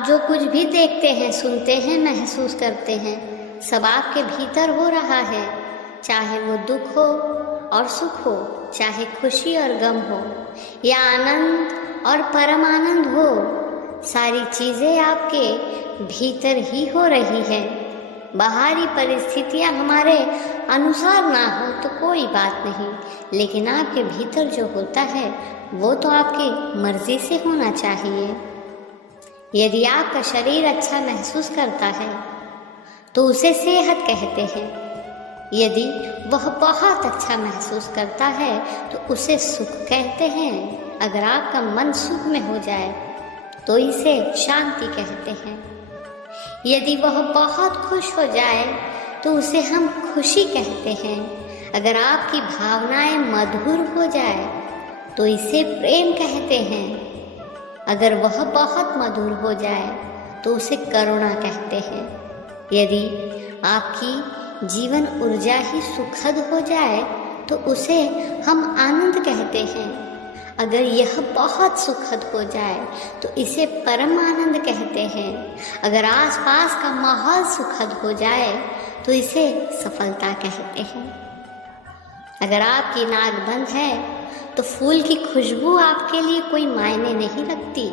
आप जो कुछ भी देखते हैं, सुनते हैं, महसूस करते हैं, सब आपके भीतर हो रहा है। चाहे वो दुख हो और सुख हो, चाहे खुशी और गम हो, या आनंद और परमानंद हो, सारी चीज़ें आपके भीतर ही हो रही है। बाहरी परिस्थितियां हमारे अनुसार ना हो तो कोई बात नहीं, लेकिन आपके भीतर जो होता है वो तो आपकी मर्जी से होना चाहिए। यदि आपका शरीर अच्छा महसूस करता है तो उसे सेहत कहते हैं। यदि वह बहुत अच्छा महसूस करता है तो उसे सुख कहते हैं। अगर आपका मन सुख में हो जाए तो इसे शांति कहते हैं। यदि वह बहुत खुश हो जाए तो उसे हम खुशी कहते हैं। अगर आपकी भावनाएं मधुर हो जाए तो इसे प्रेम कहते हैं। अगर वह बहुत मधुर हो जाए तो उसे करुणा कहते हैं। यदि आपकी जीवन ऊर्जा ही सुखद हो जाए तो उसे हम आनंद कहते हैं। अगर यह बहुत सुखद हो जाए तो इसे परम आनंद कहते हैं। अगर आसपास का माहौल सुखद हो जाए तो इसे सफलता कहते हैं। अगर आपकी नाक बंद है तो फूल की खुशबू आपके लिए कोई मायने नहीं रखती।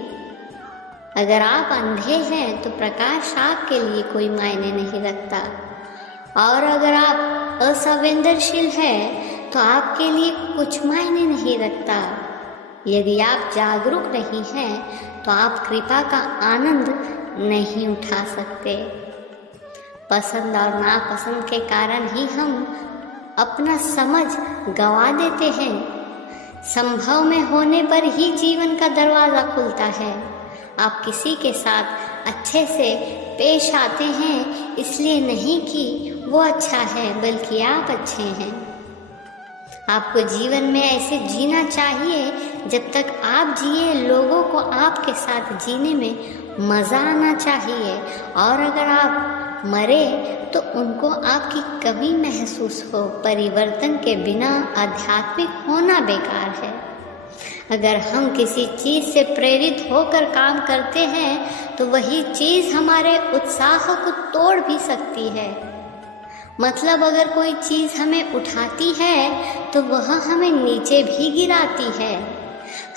अगर आप अंधे हैं तो प्रकाश आपके लिए कोई मायने नहीं रखता। और अगर आप असंवेदनशील हैं तो आपके लिए कुछ मायने नहीं रखता। यदि आप जागरूक नहीं हैं तो आप कृपा का आनंद नहीं उठा सकते। पसंद और नापसंद के कारण ही हम अपना समझ गंवा देते हैं। संभव में होने पर ही जीवन का दरवाज़ा खुलता है। आप किसी के साथ अच्छे से पेश आते हैं इसलिए नहीं कि वो अच्छा है, बल्कि आप अच्छे हैं। आपको जीवन में ऐसे जीना चाहिए जब तक आप जिए लोगों को आपके साथ जीने में मज़ा आना चाहिए। और अगर आप मरे तो उनको आपकी कमी महसूस हो। परिवर्तन के बिना आध्यात्मिक होना बेकार है। अगर हम किसी चीज़ से प्रेरित होकर काम करते हैं तो वही चीज़ हमारे उत्साह को तोड़ भी सकती है। मतलब अगर कोई चीज़ हमें उठाती है तो वह हमें नीचे भी गिराती है।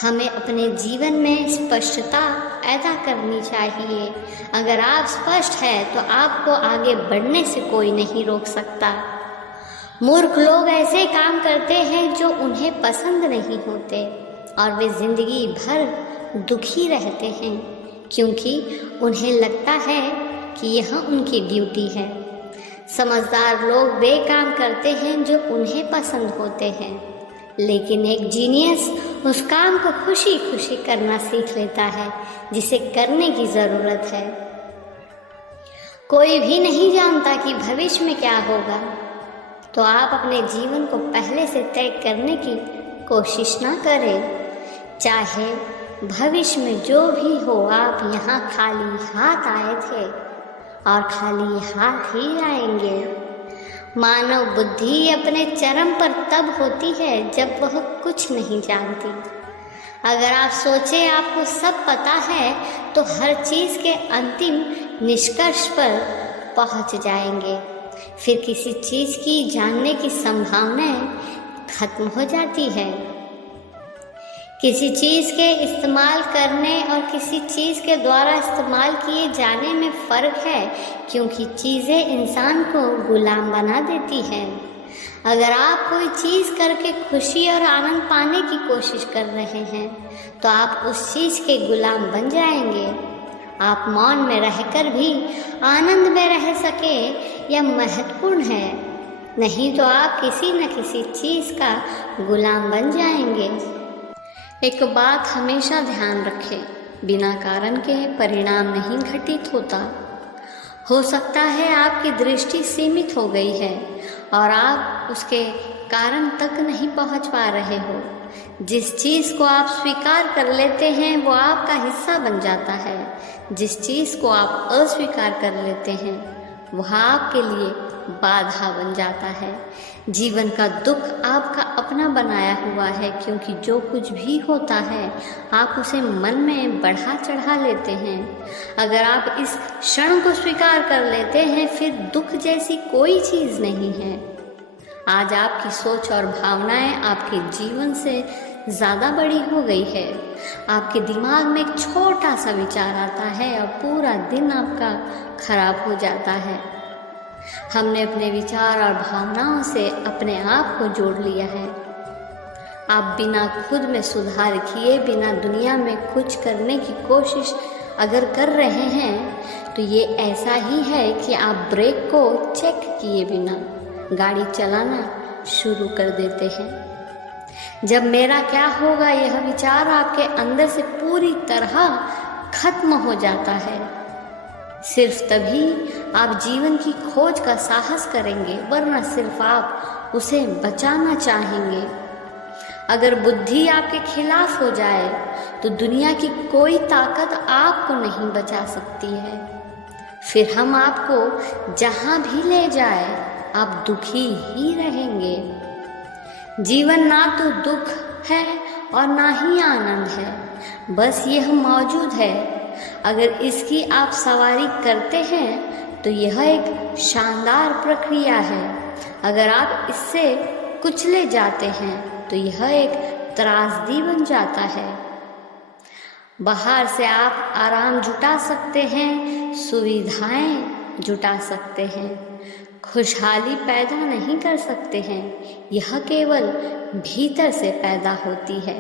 हमें अपने जीवन में स्पष्टता पैदा करनी चाहिए। अगर आप स्पष्ट हैं तो आपको आगे बढ़ने से कोई नहीं रोक सकता। मूर्ख लोग ऐसे काम करते हैं जो उन्हें पसंद नहीं होते और वे जिंदगी भर दुखी रहते हैं क्योंकि उन्हें लगता है कि यह उनकी ड्यूटी है। समझदार लोग वे काम करते हैं जो उन्हें पसंद होते हैं, लेकिन एक जीनियस उस काम को खुशी खुशी करना सीख लेता है जिसे करने की ज़रूरत है। कोई भी नहीं जानता कि भविष्य में क्या होगा, तो आप अपने जीवन को पहले से तय करने की कोशिश ना करें। चाहे भविष्य में जो भी हो, आप यहाँ खाली हाथ आए थे और खाली हाथ ही आएंगे। मानव बुद्धि अपने चरम पर तब होती है जब वह कुछ नहीं जानती। अगर आप सोचें आपको सब पता है तो हर चीज़ के अंतिम निष्कर्ष पर पहुंच जाएंगे। फिर किसी चीज़ की जानने की संभावनाएं खत्म हो जाती है। किसी चीज़ के इस्तेमाल करने और किसी चीज़ के द्वारा इस्तेमाल किए जाने में फ़र्क है, क्योंकि चीज़ें इंसान को गुलाम बना देती हैं। अगर आप कोई चीज़ करके खुशी और आनंद पाने की कोशिश कर रहे हैं तो आप उस चीज़ के गुलाम बन जाएंगे। आप मौन में रहकर भी आनंद में रह सके यह महत्वपूर्ण है, नहीं तो आप किसी न किसी चीज़ का गुलाम बन जाएंगे। एक बात हमेशा ध्यान रखें, बिना कारण के परिणाम नहीं घटित होता। हो सकता है आपकी दृष्टि सीमित हो गई है और आप उसके कारण तक नहीं पहुंच पा रहे हो। जिस चीज़ को आप स्वीकार कर लेते हैं वो आपका हिस्सा बन जाता है। जिस चीज़ को आप अस्वीकार कर लेते हैं वह आपके लिए बाधा बन जाता है। जीवन का दुख आपका अपना बनाया हुआ है, क्योंकि जो कुछ भी होता है आप उसे मन में बढ़ा चढ़ा लेते हैं। अगर आप इस क्षण को स्वीकार कर लेते हैं, फिर दुख जैसी कोई चीज़ नहीं है। आज आपकी सोच और भावनाएं आपके जीवन से ज़्यादा बड़ी हो गई है। आपके दिमाग में एक छोटा सा विचार आता है और पूरा दिन आपका खराब हो जाता है। हमने अपने विचार और भावनाओं से अपने आप को जोड़ लिया है। आप बिना खुद में सुधार किए, बिना दुनिया में कुछ करने की कोशिश अगर कर रहे हैं, तो ये ऐसा ही है कि आप ब्रेक को चेक किए बिना गाड़ी चलाना शुरू कर देते हैं। जब मेरा क्या होगा यह विचार आपके अंदर से पूरी तरह खत्म हो जाता है, सिर्फ तभी आप जीवन की खोज का साहस करेंगे, वरना सिर्फ आप उसे बचाना चाहेंगे। अगर बुद्धि आपके खिलाफ हो जाए तो दुनिया की कोई ताकत आपको नहीं बचा सकती है। फिर हम आपको जहाँ भी ले जाए आप दुखी ही रहेंगे। जीवन ना तो दुख है और ना ही आनंद है, बस यह मौजूद है। अगर इसकी आप सवारी करते हैं तो यह एक शानदार प्रक्रिया है। अगर आप इससे कुचले जाते हैं तो यह एक त्रासदी बन जाता है। बाहर से आप आराम जुटा सकते हैं, सुविधाएं जुटा सकते हैं, खुशहाली पैदा नहीं कर सकते हैं। यह केवल भीतर से पैदा होती है।